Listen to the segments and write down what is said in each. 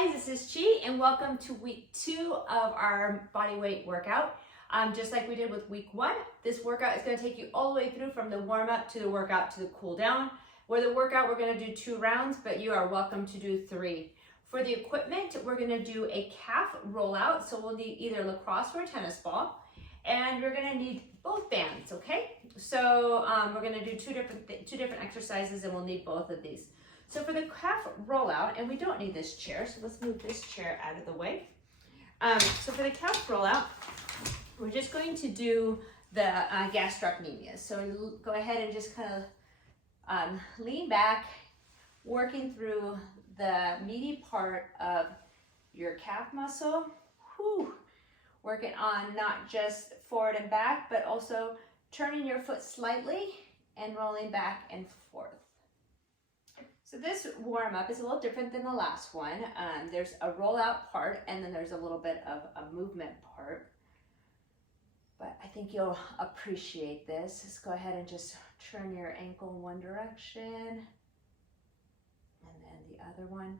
guys, this is Chi and welcome to week 2 of our body weight workout. Just like we did with week 1, this workout is going to take you all the way through from the warm up to the workout to the cool down. Where the workout, we're going to do 2 rounds, but you are welcome to do 3. For the equipment, we're going to do a calf rollout. So we'll need either lacrosse or a tennis ball, and we're going to need both bands, okay? So we're going to do two different exercises, and we'll need both of these. So for the calf rollout, and we don't need this chair, so let's move this chair out of the way. So for the calf rollout, we're just going to do the gastrocnemius. So go ahead and just kind of lean back, working through the meaty part of your calf muscle. Whew. Working on not just forward and back, but also turning your foot slightly and rolling back and forth. So this warm up is a little different than the last one. There's a rollout part, and then there's a little bit of a movement part. But I think you'll appreciate this. Just go ahead and just turn your ankle in one direction, and then the other one.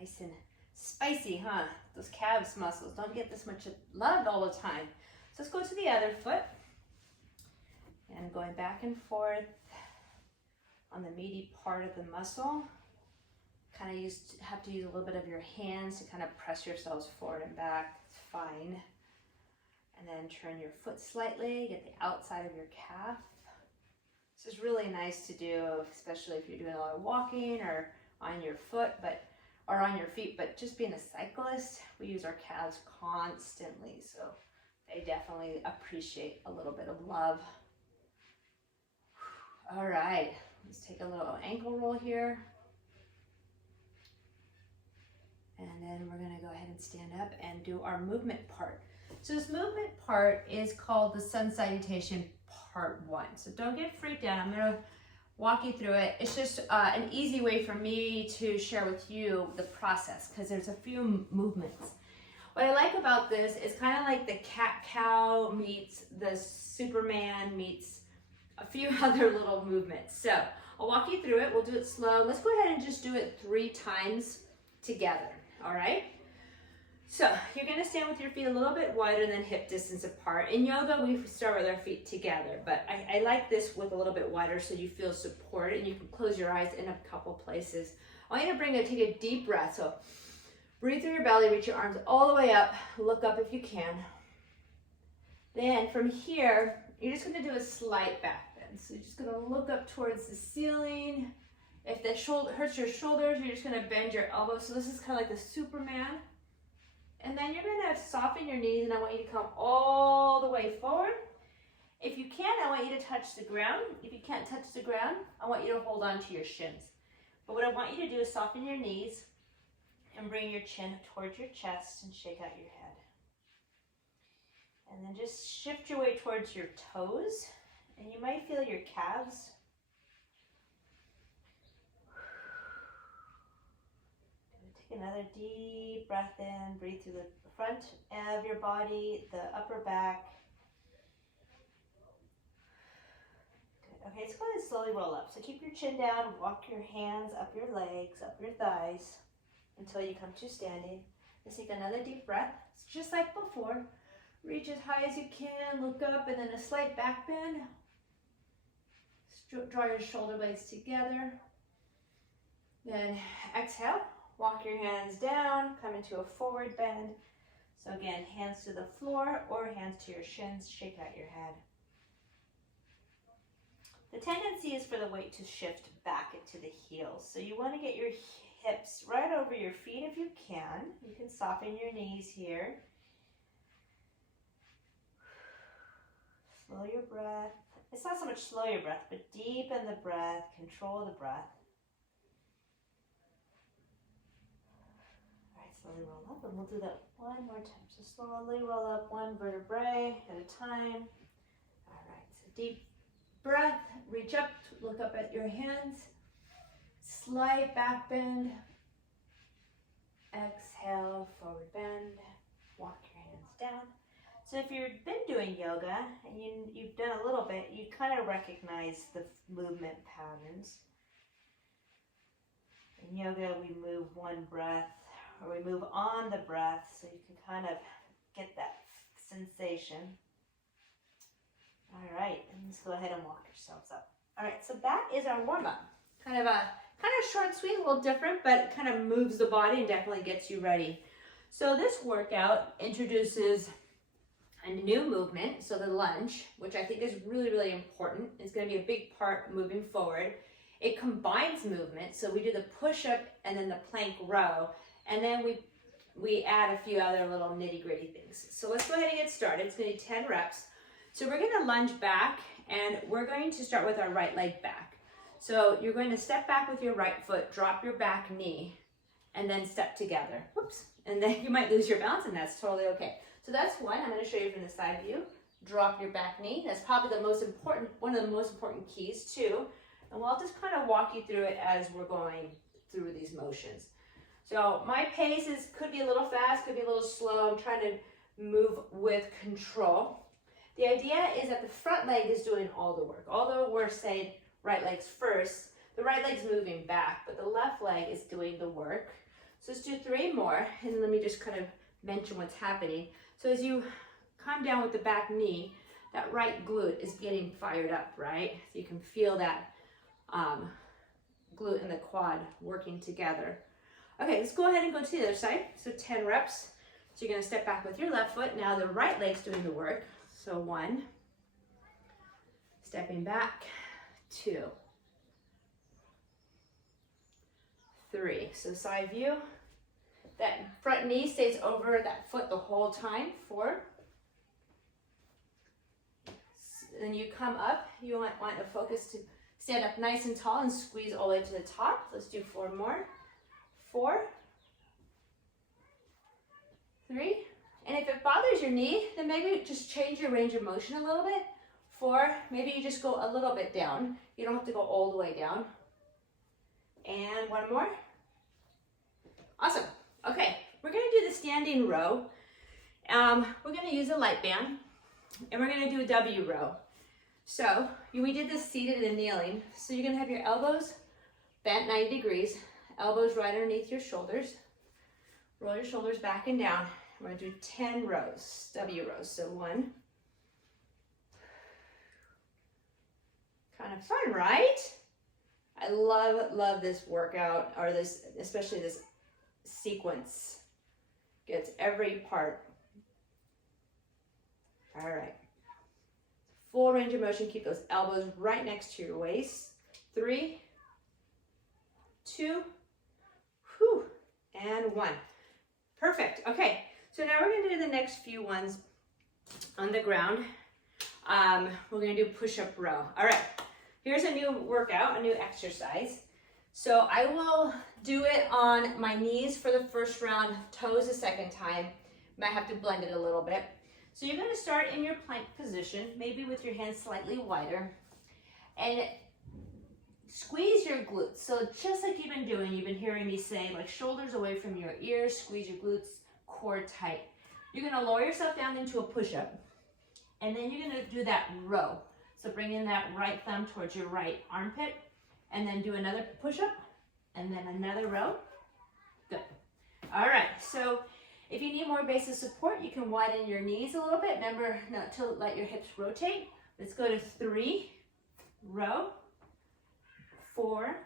Nice and spicy, huh? Those calves muscles don't get this much love all the time. So let's go to the other foot. And going back and forth on the meaty part of the muscle. Kind of have to use a little bit of your hands to kind of press yourselves forward and back. It's fine. And then turn your foot slightly, get the outside of your calf. This is really nice to do, especially if you're doing a lot of walking or on your foot, or on your feet, but just being a cyclist, we use our calves constantly, so they definitely appreciate a little bit of love. All right, let's take a little ankle roll here. And then we're gonna go ahead and stand up and do our movement part. So this movement part is called the sun salutation part 1. So don't get freaked out, I'm gonna walk you through it. It's just an easy way for me to share with you the process, because there's a few movements. What I like about this is kind of like the cat-cow meets the Superman meets a few other little movements. So I'll walk you through it. We'll do it slow. Let's go ahead and just do it 3 times together, all right? So you're gonna stand with your feet a little bit wider than hip distance apart. In yoga, we start with our feet together, but I like this with a little bit wider so you feel supported, and you can close your eyes in a couple places. I want you to take a deep breath. So breathe through your belly, reach your arms all the way up, look up if you can. Then from here, you're just gonna do a slight back bend. So you're just gonna look up towards the ceiling. If the shoulder hurts your shoulders, you're just gonna bend your elbows. So this is kind of like the Superman. And then you're gonna soften your knees, and I want you to come all the way forward. If you can, I want you to touch the ground. If you can't touch the ground, I want you to hold on to your shins. But what I want you to do is soften your knees and bring your chin towards your chest and shake out your head. And then just shift your way towards your toes, and you might feel your calves. Take another deep breath in, breathe through the front of your body, the upper back. Good. Okay, let's go ahead and slowly roll up. So keep your chin down, walk your hands up your legs, up your thighs until you come to standing. Let's take another deep breath. It's just like before. Reach as high as you can, look up, and then a slight back bend. Draw your shoulder blades together. Then exhale. Walk your hands down, come into a forward bend. So again, hands to the floor or hands to your shins, shake out your head. The tendency is for the weight to shift back into the heels. So you want to get your hips right over your feet if you can. You can soften your knees here. Slow your breath. It's not so much slow your breath, but deepen the breath, control the breath. Slowly roll up, and we'll do that one more time. So slowly roll up one vertebrae at a time. All right, so deep breath, reach up, look up at your hands. Slight back bend. Exhale, forward bend. Walk your hands down. So if you've been doing yoga and you've done a little bit, you kind of recognize the movement patterns. in yoga, we move one breath, or we move on the breath, so you can kind of get that sensation. All right, and let's go ahead and walk yourselves up. All right, so that is our warm-up. Kind of short, sweet, a little different, but it kind of moves the body and definitely gets you ready. So this workout introduces a new movement, so the lunge, which I think is really, really important. It's going to be a big part moving forward. It combines movement, so we do the push-up and then the plank row, and then we add a few other little nitty-gritty things. So let's go ahead and get started. It's going to be 10 reps. So we're going to lunge back, and we're going to start with our right leg back. So you're going to step back with your right foot, drop your back knee, and then step together. Whoops. And then you might lose your balance, and that's totally okay. So that's one. I'm going to show you from the side view. Drop your back knee. That's probably the most important, one of the most important keys too. And we'll just kind of walk you through it as we're going through these motions. So my pace could be a little fast, could be a little slow. I'm trying to move with control. The idea is that the front leg is doing all the work. Although we're saying right leg's first, the right leg's moving back, but the left leg is doing the work. So let's do 3 more, and let me just kind of mention what's happening. So as you come down with the back knee, that right glute is getting fired up, right? So you can feel that glute and the quad working together. Okay, let's go ahead and go to the other side. So 10 reps. So you're going to step back with your left foot. Now the right leg's doing the work. So 1, stepping back, 2, 3. So side view. That front knee stays over that foot the whole time. 4. Then you come up. You want to focus to stand up nice and tall and squeeze all the way to the top. Let's do 4 more. 4, 3. And if it bothers your knee, then maybe just change your range of motion a little bit. 4, maybe you just go a little bit down. You don't have to go all the way down. And 1 more. Awesome. Okay, we're going to do the standing row. We're going to use a light band, and we're going to do a W row. So we did this seated and kneeling. So you're going to have your elbows bent 90 degrees, elbows right underneath your shoulders. Roll your shoulders back and down. We're going to do 10 rows, W rows. So 1. Kind of fun, right? I love this workout, or this, especially this sequence. Gets every part. All right. Full range of motion. Keep those elbows right next to your waist. 3, 2, whew, and 1. Perfect. Okay. So now we're going to do the next few ones on the ground. We're going to do push-up row. All right. Here's a new workout, a new exercise. So I will do it on my knees for the first round, toes the second time. Might have to blend it a little bit. So you're going to start in your plank position, maybe with your hands slightly wider, and squeeze your glutes. So just like you've been doing, you've been hearing me say, like shoulders away from your ears, squeeze your glutes, core tight. You're going to lower yourself down into a push-up, and then you're going to do that row. So bring in that right thumb towards your right armpit, and then do another push-up, and then another row. Good. All right, so if you need more base of support, you can widen your knees a little bit. Remember not to let your hips rotate. Let's go to 3, row, 4,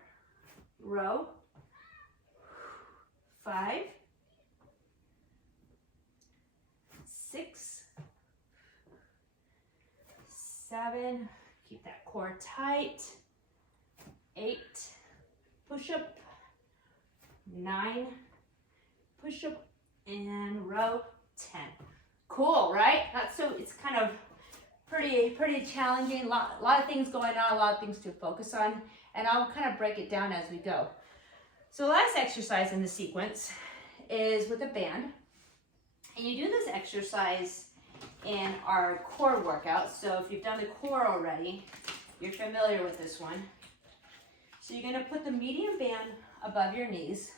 row, 5, 6, 7, keep that core tight, 8, push-up, 9, push-up, and row, 10. Cool, right? It's kind of pretty challenging. A lot of things going on, a lot of things to focus on, and I'll kind of break it down as we go. So the last exercise in the sequence is with a band, and you do this exercise in our core workout. So if you've done the core already, you're familiar with this one. So you're going to put the medium band above your knees,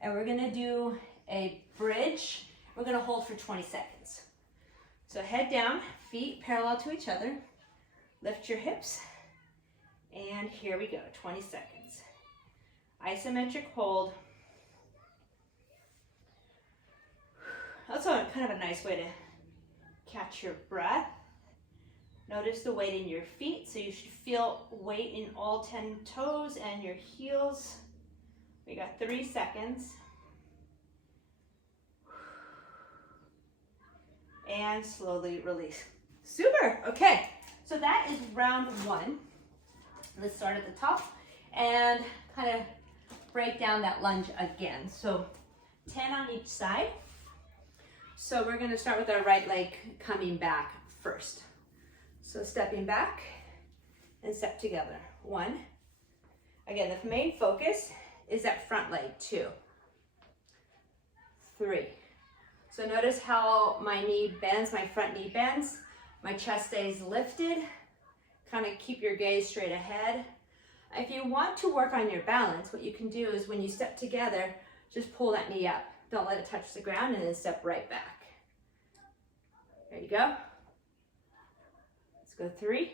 and we're going to do a bridge. We're going to hold for 20 seconds. So head down, feet parallel to each other, lift your hips, and here we go, 20 seconds. Isometric hold. Also kind of a nice way to catch your breath. Notice the weight in your feet, so you should feel weight in all 10 toes and your heels. We got 3 seconds. And slowly release. Super, okay. So that is round 1. Let's start at the top and kind of break down that lunge again. So 10 on each side. So we're gonna start with our right leg coming back first. So stepping back and step together. 1. Again, the main focus is that front leg. 2. 3. So notice how my knee bends, my front knee bends, my chest stays lifted. Kind of keep your gaze straight ahead. If you want to work on your balance, what you can do is when you step together, just pull that knee up. Don't let it touch the ground and then step right back. There you go. Let's go 3,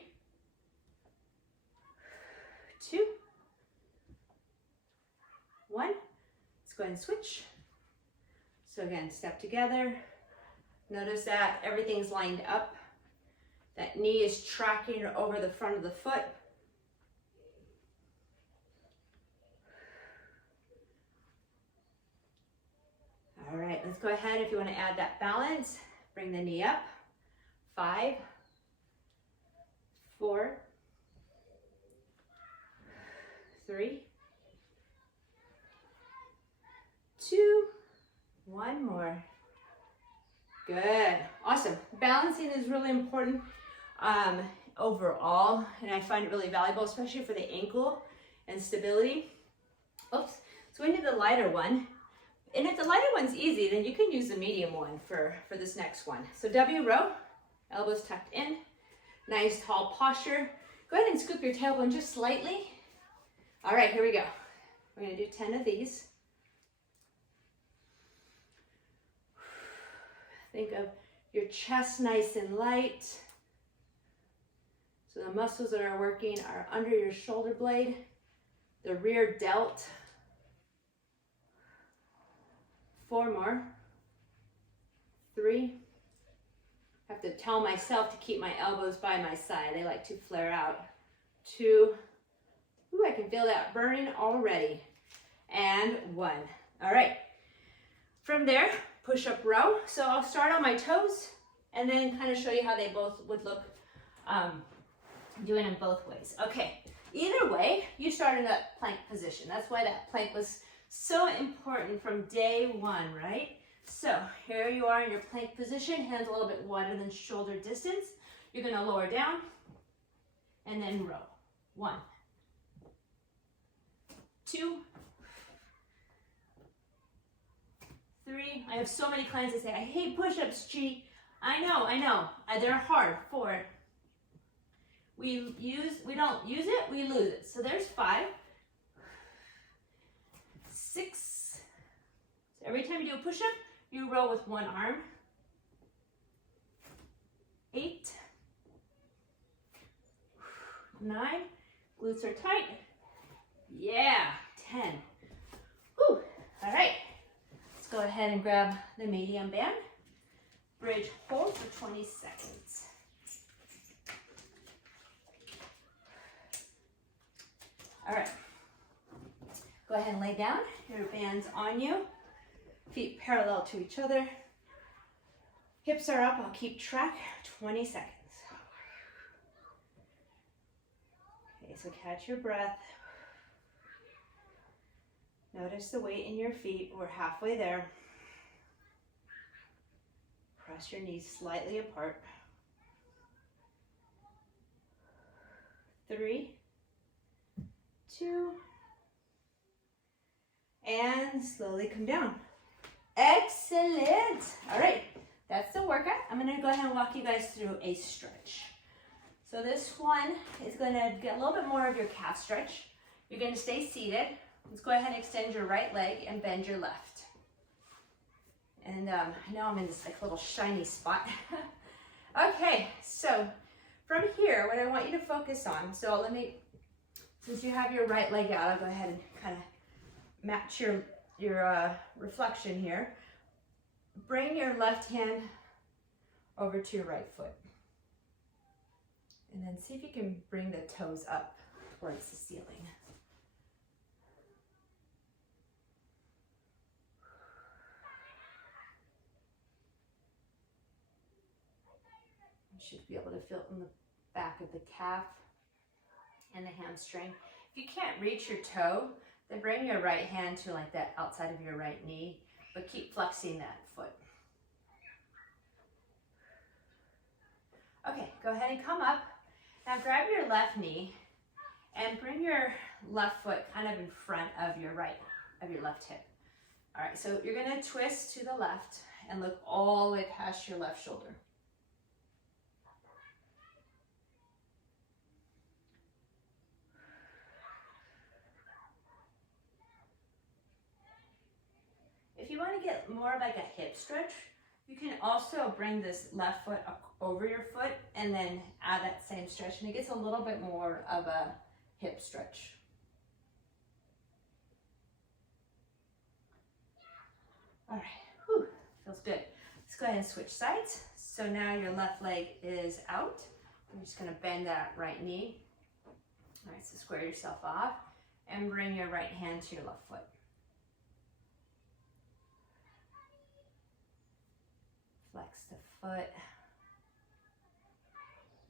2, 1. Let's go ahead and switch. So again, step together. Notice that everything's lined up. That knee is tracking over the front of the foot. All right, let's go ahead. If you want to add that balance, bring the knee up. 5, 4, 3, 2, 1 more. Good, awesome. Balancing is really important overall, and I find it really valuable, especially for the ankle and stability. Oops, so we need the lighter one. And if the lighter one's easy, then you can use the medium one for this next one. So W row, elbows tucked in, nice tall posture. Go ahead and scoop your tailbone just slightly. All right, here we go. We're gonna do 10 of these. Think of your chest nice and light. So the muscles that are working are under your shoulder blade, the rear delt. 4 more. 3. I have to tell myself to keep my elbows by my side. They like to flare out. 2. Ooh, I can feel that burning already. And 1. All right. From there, push-up row. So I'll start on my toes and then kind of show you how they both would look doing them both ways. Okay. Either way, you start in that plank position. That's why that plank was so important from day 1, right? So here you are in your plank position, hands a little bit wider than shoulder distance. You're going to lower down and then row. 1, 2, 3. I have so many clients that say, I hate push-ups, Chi. I know. They're hard. 4. We don't use it, we lose it. So there's 5. 6. So every time you do a push-up, you row with one arm. 8. 9. Glutes are tight. Yeah. 10. Whew. All right. Let's go ahead and grab the medium band. Bridge hold for 20 seconds. All right. Go ahead and lay down. Your band's on you. Feet parallel to each other. Hips are up. I'll keep track. 20 seconds. Okay, so catch your breath. Notice the weight in your feet. We're halfway there. Press your knees slightly apart. 3, 2, and slowly come down. Excellent. All right, that's the workout. I'm going to go ahead and walk you guys through a stretch. So this one is going to get a little bit more of your calf stretch. You're going to stay seated. Let's go ahead and extend your right leg and bend your left. And I know I'm in this like little shiny spot. Okay, so from here, what I want you to focus on, so since you have your right leg out, I'll go ahead and kind of match your reflection here. Bring your left hand over to your right foot. And then see if you can bring the toes up towards the ceiling. You should be able to feel it in the back of the calf and the hamstring. If you can't reach your toe, then bring your right hand to like that outside of your right knee, but keep flexing that foot. Okay, go ahead and come up. Now grab your left knee and bring your left foot kind of in front of your left hip. All right, so you're gonna twist to the left and look all the way past your left shoulder. If you want to get more of like a hip stretch, you can also bring this left foot up over your foot and then add that same stretch, and it gets a little bit more of a hip stretch. All right, whew, feels good. Let's go ahead and switch sides. So now your left leg is out. You're just gonna bend that right knee. All right, so square yourself off and bring your right hand to your left foot. Flex the foot.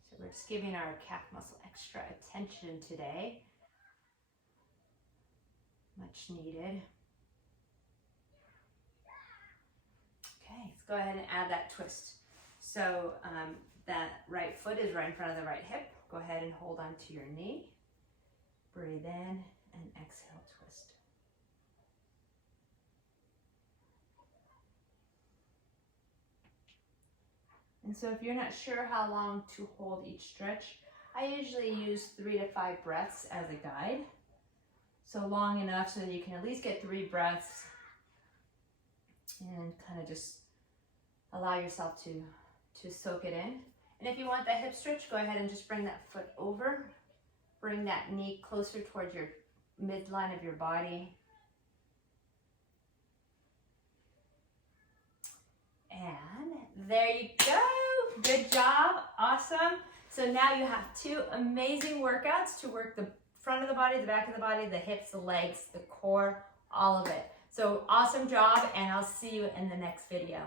So we're just giving our calf muscle extra attention today. Much needed. Okay, let's go ahead and add that twist. So that right foot is right in front of the right hip. Go ahead and hold on to your knee. Breathe in and exhale, twist. And so if you're not sure how long to hold each stretch, I usually use 3 to 5 breaths as a guide. So long enough so that you can at least get 3 breaths and kind of just allow yourself to soak it in. And if you want that hip stretch, go ahead and just bring that foot over. Bring that knee closer towards your midline of your body. And there you go. Good job. Awesome. So now you have 2 amazing workouts to work the front of the body, the back of the body, the hips, the legs, the core, all of it. So awesome job, and I'll see you in the next video.